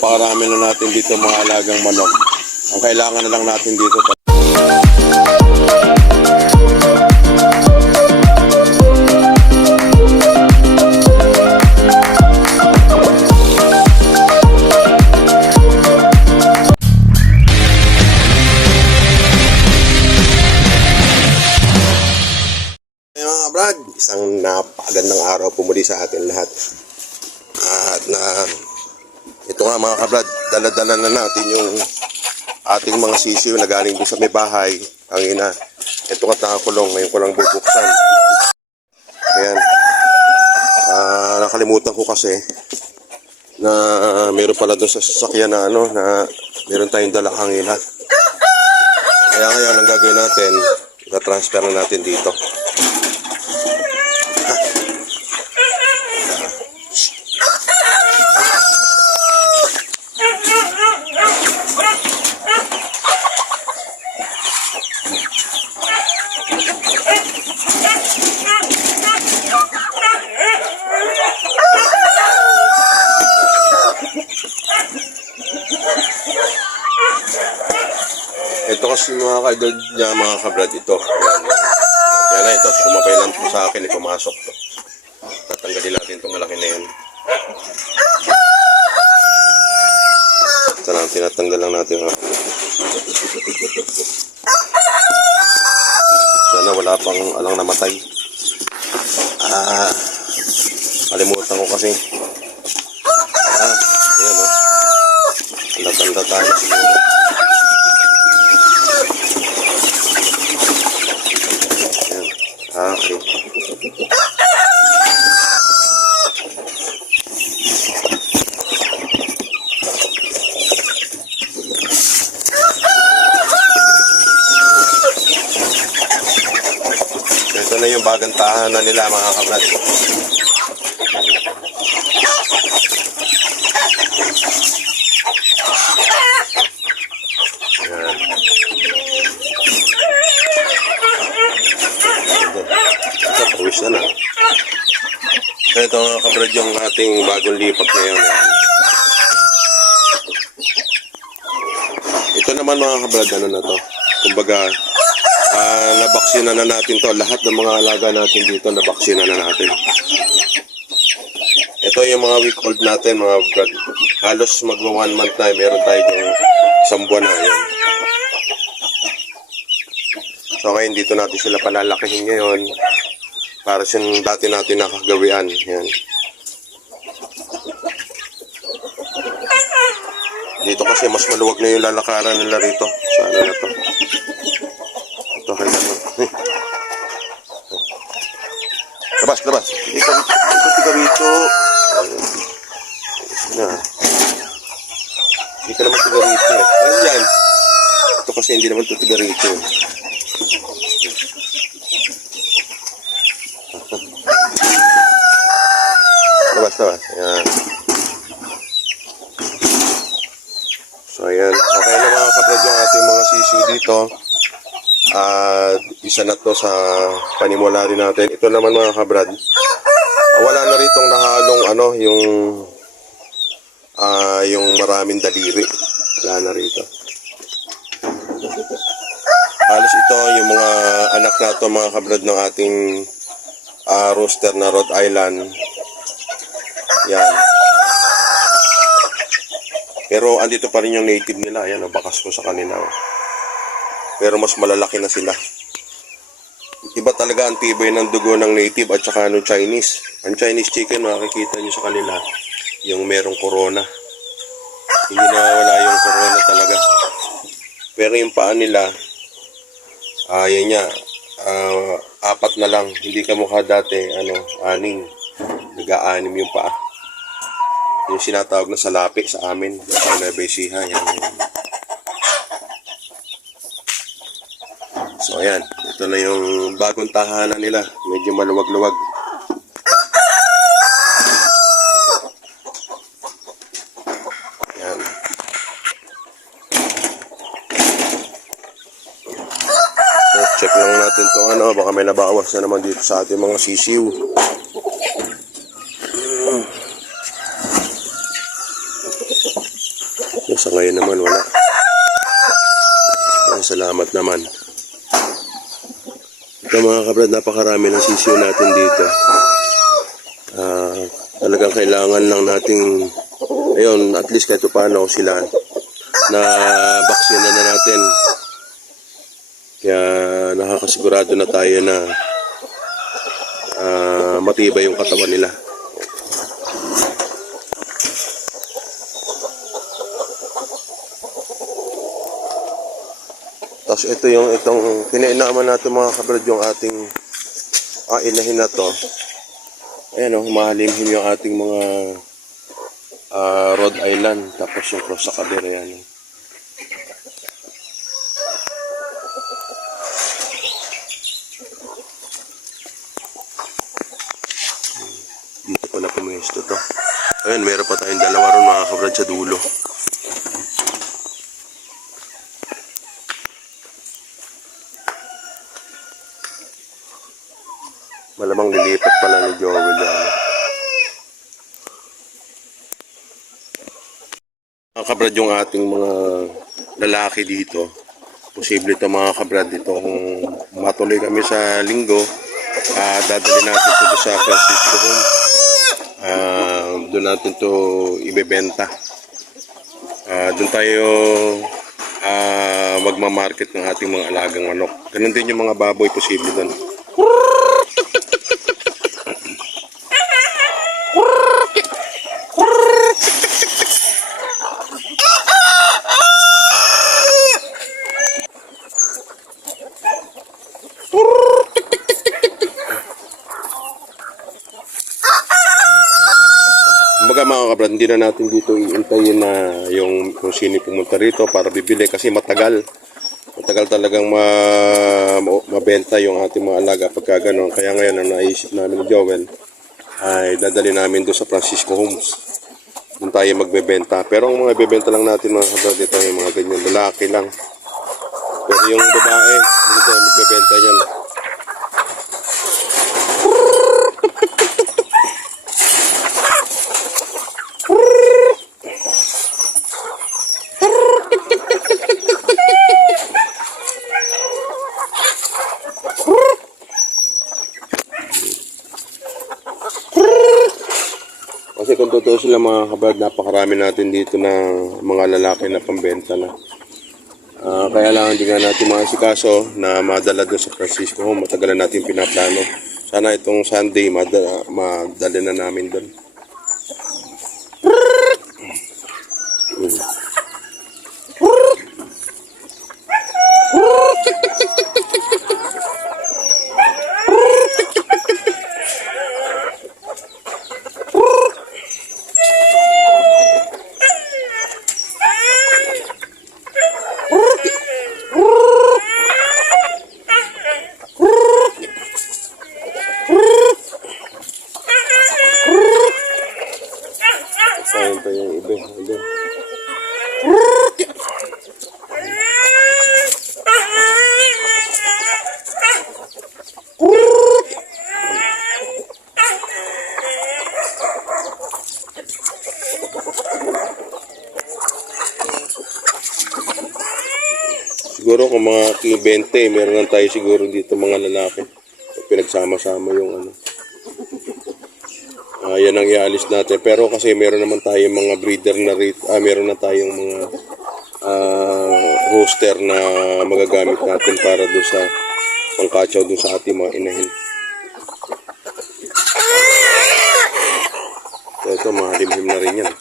napakarami na natin dito mga alagang manok. Ang kailangan na lang natin dito. Brad, isang napakagandang araw po muli sa atin lahat. At ito nga mga kabrad, dala-dala na natin yung ating mga sisiw na galing doon sa may bahay. Ang ina, ito nga nakakulong, ngayon ko lang bubuksan. Ayan. Nakalimutan ko kasi na meron pala doon sa sasakyan na meron tayong dalang hangina. Kaya ngayon ang gagawin natin, i-transfer na natin dito. Ito kasi mga kaidol niya, mga kabrad, ito. Yan na ito, sumabay lang po sa akin, pumasok to. Tatanggalin natin itong malaki na yan. Ito lang, tinatanggal lang natin. Sana wala pang alang namatay. Kalimutan ko kasi. Ayan o. Tanda-tanda tayo siguro. Okay. Ito na yung bagang tahanan nila mga kabrad. Yan na. Ito mga kabrad yung ating bagong lipat ngayon. Ito naman mga kabrad, ano na to? Kumbaga, nabaksina na natin to. Lahat ng mga alaga natin dito, nabaksina na natin. Ito yung mga week old natin mga kabrad. Halos magwa 1 month na. Meron tayo yung isang buwan na. Yan. So ngayon dito natin sila palalakihin ngayon. Para siyang dati natin nakagawian. Yan. Dito kasi mas maluwag na yung lalakaran nila rito. Sa ano na to. Ito kaya naman. Labas. Ito rito. Hindi ka naman tiga rito. Ayun yan. Ito kasi hindi naman tiga rito. Labas. Ayan. So, ayan. Okay na mga kabrad yung ating mga sisiw dito. Isa na to sa panimula rin natin. Ito naman mga kabrad. Wala na ritong nahalong yung maraming daliri. Wala na rito. Halos ito yung mga anak na to mga kabrad ng ating rooster na Rhode Island. Yan. Pero andito pa rin yung native nila. Ayan, bakas ko sa kanila. Pero mas malalaki na sila. Iba talaga ang tibay ng dugo ng native at saka ng Chinese. Ang Chinese chicken, makikita nyo sa kanila, yung merong corona. Hindi na wala yung corona talaga. Pero yung paa nila, yan niya, 4 na lang. Hindi ka mukha dati, 6. Nag-aanim yung paa. Yung sinatawag na salapi sa amin sa Nueva Ecija. So ayan, ito na yung bagong tahanan nila. Medyo maluwag-luwag. Ayan. So, check lang natin itong baka may nabawas na naman dito sa ating mga sisiw. ngayon naman wala. Salamat naman. Ito mga kabrad, napakarami ng sisiyo natin dito. Talagang kailangan lang nating, ayun, at least kahit paano sila na vaccine na natin. Kaya nakakasigurado na tayo na matibay yung katawan nila. Tapos ito itong pinainaman natin mga kabrad, yung ating inahin na to. Ayan o, mahalimhim yung ating mga Rhode Island. Tapos yung cross sa kabira yan. Dito pa na pumisto to. Ayan, meron pa tayong dalawa ron mga kabrad sa dulo. Malamang lilipat pala ni Joel yan. Mga kabrad, yung ating mga lalaki dito, posible ito mga kabrad, ito kung matuloy kami sa linggo, dadali natin ito sa Francisco Home. Doon natin ito ibebenta. Doon tayo magmamarket ng ating mga alagang manok. Ganun din yung mga baboy, posible doon. Kumbaga mga kabrad, hindi na natin dito iintayin na yung kung sino pumunta rito para bibili kasi matagal talagang mabenta yung ating mga alaga pagka gano'n. Kaya ngayon ang naisip namin ni Joel ay dadali namin doon sa Francisco Homes. Doon tayo magbebenta. Pero ang mga bebenta lang natin mga kabrad, dito yung mga ganyan lalaki lang. Pero yung babae, hindi tayo magbebenta yan. Kasi kung totoo sila mga kabrad, napakarami natin dito na mga lalaki na pambenta na. Kaya lang hindi nga natin maasikaso na madala doon sa Francisco Home. Matagal na natin pinaplano. Sana itong Sunday madala na namin doon. Sayang pa yung iba. Siguro kung mga 20, meron lang tayo siguro dito mga lalaki. Pinagsama-sama yung ano. Yan ang ialis natin. Pero kasi meron naman tayong mga breeder na rito. Meron na tayong mga rooster na magagamit natin para doon sa pangkatsaw doon sa ating mga inahin. So, ito, mahalimhim na rin yan.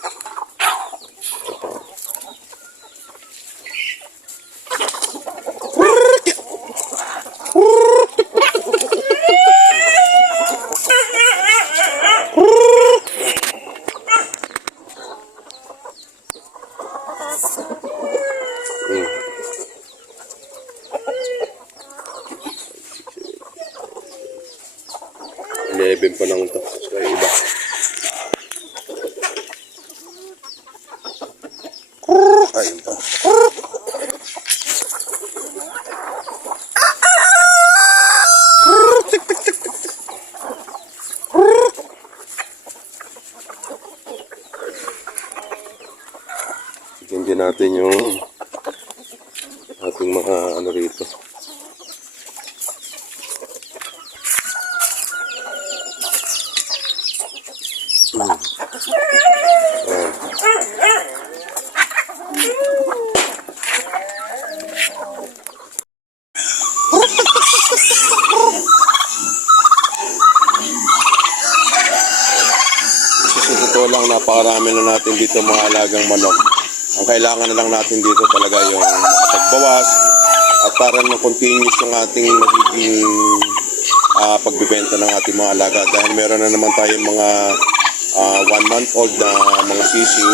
Eleven pa lang ito. So, iba. Ayun pa. Hindi natin natin yung ating mga ano rito. Kasi sa totoo lang, napakarami na natin dito mga alagang manok. Ang kailangan na lang natin dito talaga yung makapagbawas at para na continuous yung ating magiging pagbibenta ng ating mga alaga. Dahil meron na naman tayong mga 1-month-old na mga sisiw.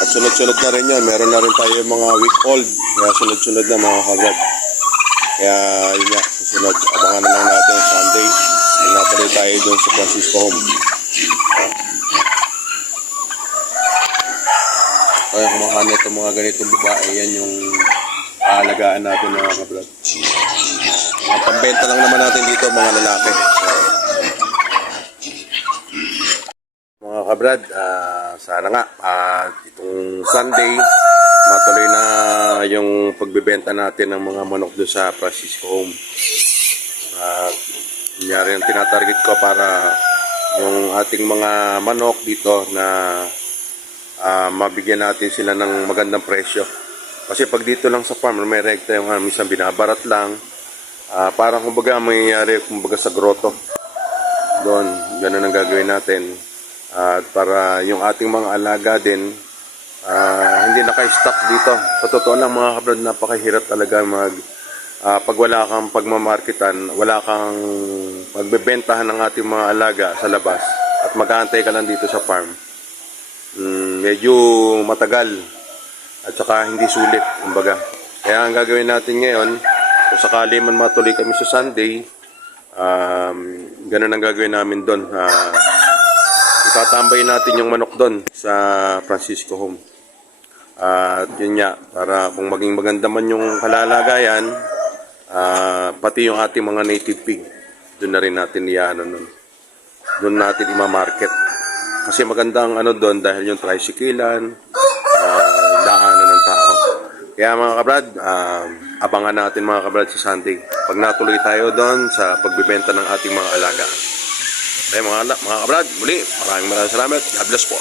At sunod-sunod na rin yun. Meron na rin tayong mga week-old. Kaya sunod-sunod na mga kabrad. Kaya yun nga, susunod. Abangan na lang natin Sunday. Natuloy tayo doon sa Francisco Home. Kaya kumakain na itong mga ganitong babae, yan yung aalagaan natin mga kabrad. Ang pambenta lang naman natin dito mga lalaki. Mga kabrad, sana nga itong Sunday matuloy na yung pagbebenta natin ng mga manok doon sa Francisco Home. Kunyari yung tinatarget ko para yung ating mga manok dito na mabigyan natin sila ng magandang presyo. Kasi pag dito lang sa farm, may rekta yung minsan binabarat lang. Parang kumbaga mayayari kumbaga sa grotto. Doon, ganun ang gagawin natin. At para yung ating mga alaga din, hindi naka-stock dito. Sa totoo lang mga kabrad, napakahirap talaga pag wala kang pagmamarketan, wala kang pagbebentahan ng ating mga alaga sa labas at mag-aantay ka lang dito sa farm. Medyo matagal at saka hindi sulit, kumbaga. Kaya ang gagawin natin ngayon, kung sakali man matuloy kami sa Sunday, ganun ang gagawin namin doon. Itatambay natin yung manok doon sa Francisco Home. At yun nga, para kung maging maganda man yung kalalagayan, pati yung ating mga native pig, doon na rin natin iyaano nun. Doon natin imamarket. Kasi magandang ano doon dahil yung tricyclean, daanan ng tao. Kaya mga kabrad, abangan natin mga kabrad sa Sunday. Pag natuloy tayo doon sa pagbibenta ng ating mga alaga. Kaya mga kabrad, muli, maraming salamat. God bless po.